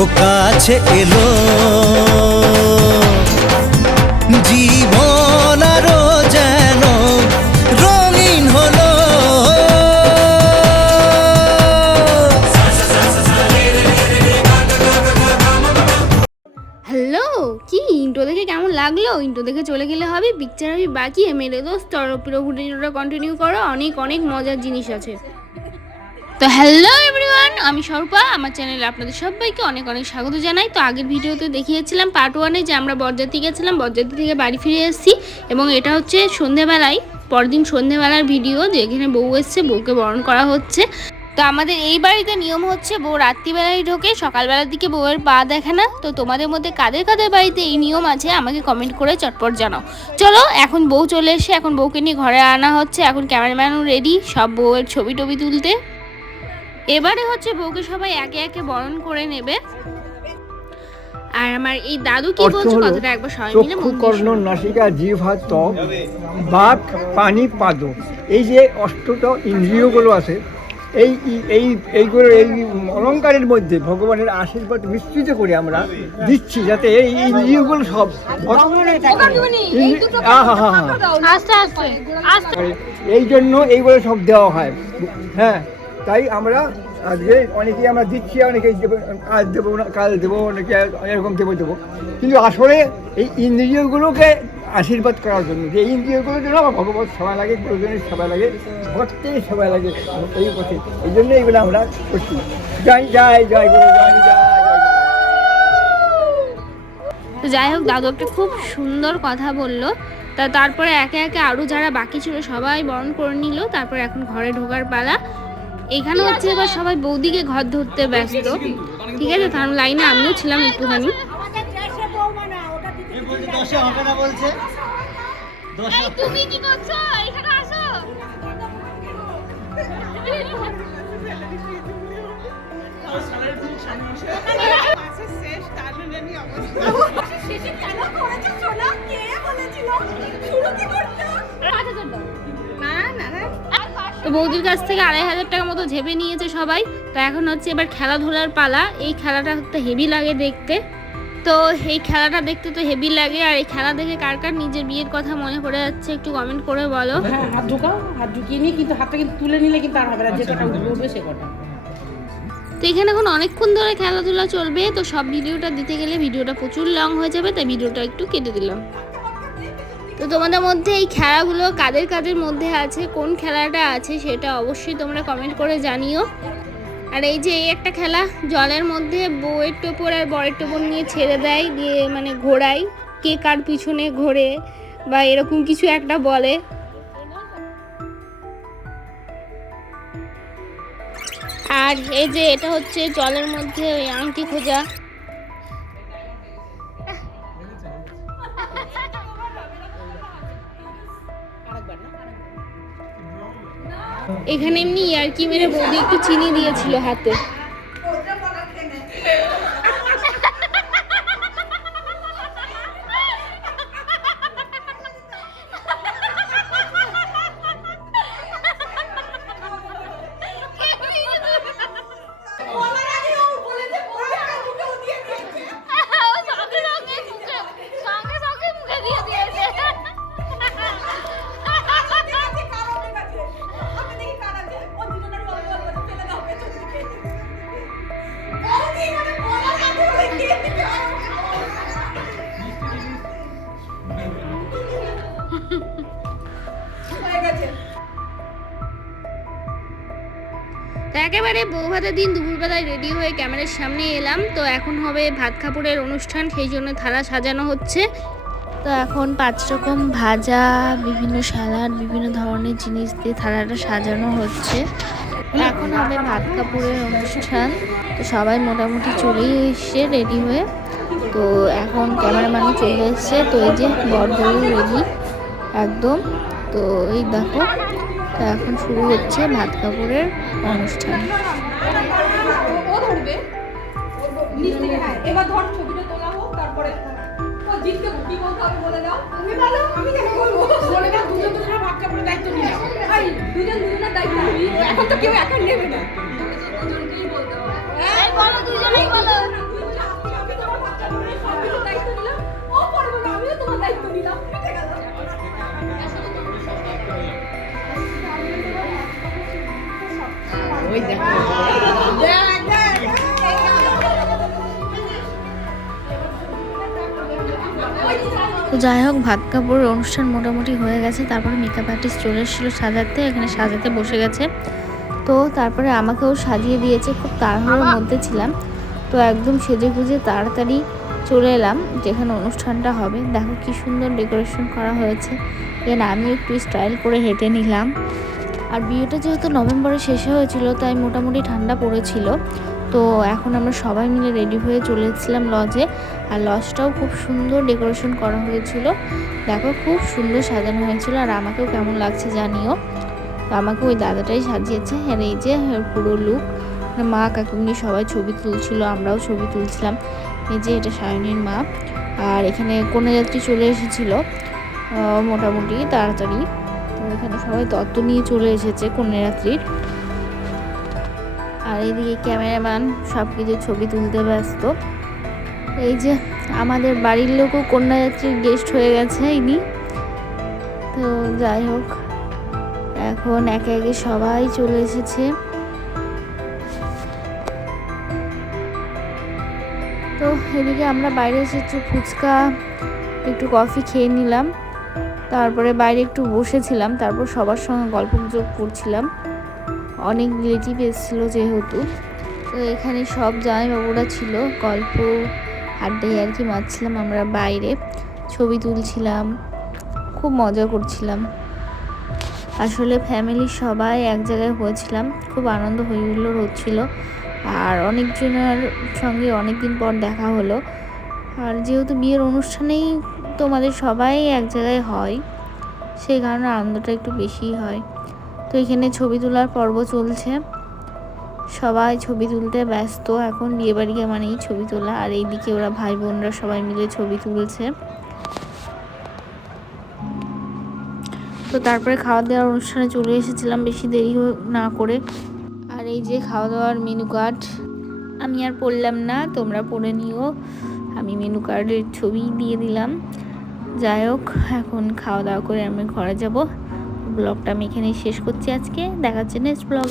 ও কাছে এলো। জীবন আরও যেন রঙিন হলো। হ্যালো, কি ইন্টো দেখে কেমন লাগল? ইন্টো দেখে চলে গেলে হবে পিকচার আমি বাকি মেরে দোস্ত পুরো ভিডিওটা কন্টিনিউ করো। অনেক অনেক মজার জিনিস আছে। তো হ্যালো এভরিওয়ান আমি স্বরূপা আমার চ্যানেলে আপনাদের সবাইকে অনেক অনেক স্বাগত জানাই। তো আগের ভিডিওতে দেখিয়েছিলাম পার্ট ওয়ানে যে আমরা বরযাত্রী গেছিলাম, বরযাত্রী থেকে বাড়ি ফিরে এসেছি এবং এটা হচ্ছে সন্ধেবেলায়, পরদিন সন্ধেবেলার ভিডিও যেখানে বউ এসছে, বউকে বরণ করা হচ্ছে। তো আমাদের এই বাড়িতে নিয়ম হচ্ছে বউ রাত্রিবেলায় ঢোকে, সকালবেলার দিকে বউয়ের পা দেখে না। তো তোমাদের মধ্যে কাদের কাদের বাড়িতে এই নিয়ম আছে আমাকে কমেন্ট করে চটপট জানাও। চলো, এখন বউ চলে এসে এখন বউকে নিয়ে ঘরে আনা হচ্ছে, এখন ক্যামেরাম্যানও রেডি সব বউয়ের ছবি টবি তুলতে। এবারে হচ্ছে বউকে সবাই একে একে বরণ করে নেবে। আর আমার এই দাদু কি বলছে কথাটা একবার সবাই মিলে মন কর্ণ নাসিকা জিহ্বা ত্বক বাক পানি পাদ। এই যে অষ্টটা ইন্দ্রিয়গুলো আছে এই এই এইগুলো এই অলঙ্কারের মধ্যে ভগবানের আশীর্বাদ মিশ্রিত করে আমরা দিচ্ছি যাতে এই ইন্দ্রিয়গুলো সব এই জন্য এইগুলো সব দেওয়া হয়। হ্যাঁ তাই আমরা আজকে অনেকেই আমরা দিচ্ছি অনেকে দেবো- আজ দেবো না, কাল দেবো, অনেকে এরকম দেবো দেবো। কিন্তু আসলে এই ইন্দ্রিয়গুলোকে আশীর্বাদ করার জন্য, যে ইন্দ্রিয়গুলোর জন্য আমার ভগবত সেবা লাগে, গুরুজনের সেবা লাগে, ভক্তের সেবা লাগে, এই পথে, এই জন্য এইগুলো আমরা করছি। জয় জয় জয় গুরু, জয় জয় তো যাই হোক, দাদু একটা খুব সুন্দর কথা বলল। তা তারপরে একে একে আরও যারা বাকি ছিল সবাই বরণ করে নিল, তারপরে এখন ঘরে ঢোকার পালা। এখানে হচ্ছে এবার সবাই বৌদিকে ঘর ধরতে ব্যস্ত। ঠিক আছে তার লাইনে আমিও ছিলাম একটুখানি। তুমি কি করছ? এখানে আসো। তো বৌদির কাছ থেকে আড়াই হাজার টাকা মতো ঝেপে নিয়েছে সবাই। তো এখন হচ্ছে এবার খেলাধুলার পালা। এই খেলাটা তো হেভি লাগে দেখতে। তো এই খেলাটা দেখতে তো হেভি লাগে। আর এই খেলা দেখে কার কার নিজের বিয়ের কথা মনে পড়ে যাচ্ছে একটু কমেন্ট করে বলো। হ্যাঁ হাত ঢোকাও হাত ঢুকিয়ে নিয়ে কিন্তু হাতটা কিন্তু তুলে নিলে কিন্তু আর হবে না যে কটা উঠবে সে কটা। তো এখানে এখন অনেকক্ষণ ধরে খেলাধুলা চলবে। তো সব ভিডিওটা দিতে গেলে ভিডিওটা প্রচুর লং হয়ে যাবে তাই ভিডিওটা একটু কেটে দিলাম। তো তোমাদের মধ্যে এই খেলাগুলো কাদের কাদের মধ্যে আছে, কোন খেলাটা আছে সেটা অবশ্যই তোমরা কমেন্ট করে জানিও। আর এই যে এই একটা খেলা, জলের মধ্যে বউয়ের টোপর আর বরের টোপর নিয়ে ছেড়ে দেয়, দিয়ে মানে ঘোরায় কে কার পিছনে ঘোরে বা এরকম কিছু একটা বলে। আর এই যে এটা হচ্ছে জলের মধ্যে ওই আংটি খোঁজা। এখানে এমনি ইয়ারকি মেরে বৌদি একটু চিনি দিয়েছিল হাতে। একেবারে বউ ভাতের দিন দুপুরবেলায় রেডি হয়ে ক্যামেরার সামনে এলাম। তো এখন হবে ভাত কাপড়ের অনুষ্ঠান, সেই জন্য থালা সাজানো হচ্ছে। তো এখন পাঁচ রকম ভাজা, বিভিন্ন সালাড বিভিন্ন ধরনের জিনিস দিয়ে থালাটা সাজানো হচ্ছে। এখন হবে ভাত কাপড়ের অনুষ্ঠান। তো সবাই মোটামুটি চলেই এসছে রেডি হয়ে। তো এখন ক্যামেরাম্যানও চলে এসছে। তো এই যে বরদৌ রেডি একদম। তো এই দেখো তো এখন শুরু হচ্ছে ভাত কাপড়ের অনুষ্ঠান। এখন তো কেউ একা নেবে না দুজনকেই বলতে হবে তো যাই হোক, ভাত কাপড়ের অনুষ্ঠান মোটামুটি হয়ে গেছে। তারপরে মেকআপ আর্টিস্ট চলে এসেছিল সাজাতে, এখানে সাজাতে বসে গেছে। তো তারপরে আমাকেও সাজিয়ে দিয়েছে, খুব তাড়াহুড়োর মধ্যে ছিলাম। তো একদম সেজে গুজে তাড়াতাড়ি চলে এলাম, যেখানে অনুষ্ঠানটা হবে। দেখো কি সুন্দর ডেকোরেশন করা হয়েছে। এখানে আমি একটু স্টাইল করে হেঁটে নিলাম। আর বিয়েটা যেহেতু নভেম্বরে শেষে হয়েছিল, তাই মোটামুটি ঠান্ডা পড়েছিল। তো এখন আমরা সবাই মিলে রেডি হয়ে চলে এসেছিলাম লজে আর লজটাও খুব সুন্দর ডেকোরেশন করা হয়েছিল। দেখো খুব সুন্দর সাজানো হয়েছিল। আর আমাকেও কেমন লাগছে জানিও। তো আমাকে ওই দাদাটাই সাজিয়েছে। আর এই যে পুরো লুক মা কাকুমনি সবাই ছবি তুলছিল, আমরাও ছবি তুলছিলাম। এই যে এটা সায়নীর মা। আর এখানে কন্যাযাত্রী চলে এসেছিল মোটামুটি তাড়াতাড়ি। তো এখানে সবাই তত্ত্ব নিয়ে চলে এসেছে কন্যাযাত্রীর। আর এদিকে ক্যামেরাম্যান সব কিছু ছবি তুলতে ব্যস্ত। এই যে আমাদের বাড়ির লোকও কন্যাযাত্রীর গেস্ট হয়ে গেছে ইনি। তো যাই হোক, এখন একে একে সবাই চলে এসেছে। তো এদিকে আমরা বাইরে এসেছি, ফুচকা, একটু কফি খেয়ে নিলাম। তারপরে বাইরে একটু বসেছিলাম, তারপর সবার সঙ্গে গল্প গুজব করছিলাম। অনেক রিলেটিভ এসেছিল যেহেতু। তো এখানে সব জামাইবাবুরা ছিল। গল্প, আড্ডায় আর কি মারছিলাম আমরা বাইরে। ছবি তুলছিলাম, খুব মজা করছিলাম। আসলে ফ্যামিলির সবাই এক জায়গায় হয়েছিলাম। খুব আনন্দ হই হুল্লোড় হচ্ছিল। আর অনেকজনের সঙ্গে অনেক দিন পর দেখা হলো। আর যেহেতু বিয়ের অনুষ্ঠানেই তোমাদের সবাই এক জায়গায় হয়, সেই কারণে আনন্দটা একটু বেশিই হয়। তো এখানে ছবি তোলার পর্ব চলছে। সবাই ছবি তুলতে ব্যস্ত। এখন বিয়েবাড়িকে মানেই ছবি তোলা। আর এইদিকে ওরা ভাই বোনরা সবাই মিলে ছবি তুলছে। তো তারপরে খাওয়া দাওয়ার অনুষ্ঠানে চলে এসেছিলাম বেশি দেরি না করে। আর এই যে খাওয়া দাওয়ার মেনু কার্ড আমি আর পড়লাম না, তোমরা পড়ে নিও। আমি মেনু কার্ডের ছবি দিয়ে দিলাম। যাই হোক, এখন খাওয়া দাওয়া করে আমি ঘরে যাব। ব্লগটা আমি এখানেই শেষ করছি আজকে। দেখাচ্ছে নেক্সট ব্লগ